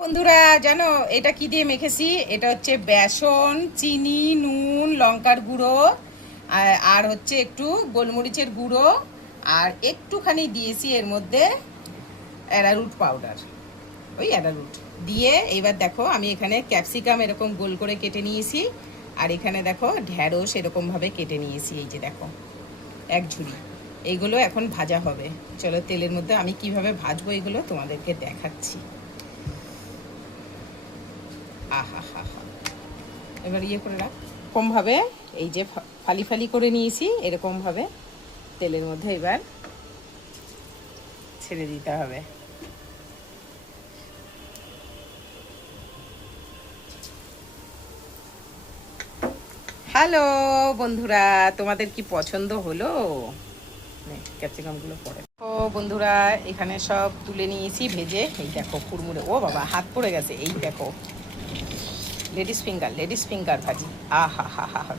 বন্ধুরা জানো এটা কি দিয়ে মেখেছি? এটা হচ্ছে বেসন, চিনি, নুন, লঙ্কার গুঁড়ো আর হচ্ছে একটু গোলমরিচের গুঁড়ো আর একটুখানি দিয়েছি এর মধ্যে অ্যারারুট পাউডার, ওই অ্যারারুট দিয়ে। এবার দেখো আমি এখানে ক্যাপসিকাম এরকম গোল করে কেটে নিয়েছি আর এখানে দেখো ঢ্যাঁড়স এরকমভাবে কেটে নিয়েছি। এই যে দেখো এক ঝুড়ি। এইগুলো এখন ভাজা হবে। চলো তেলের মধ্যে আমি কিভাবে ভাজবো এগুলো তোমাদেরকে দেখাচ্ছি। আহা হা হা, এবার করে রাখ। এরকমভাবে এই যে ফালি ফালি করে নিয়েছি, এরকমভাবে তেলের মধ্যে এবার ছেড়ে দিতে হবে। হ্যালো বন্ধুরা, তোমাদের কি পছন্দ হলো? ক্যাপসিকামগুলো পড়ে। ও বন্ধুরা, এখানে সব তুলে নিয়েছি ভেজে। এই দেখো কুড়মুড়ে, ও বাবা হাত পড়ে গেছে। এই দেখো লেডিস ফিঙ্গার ভাজি। আহা হা হা হা।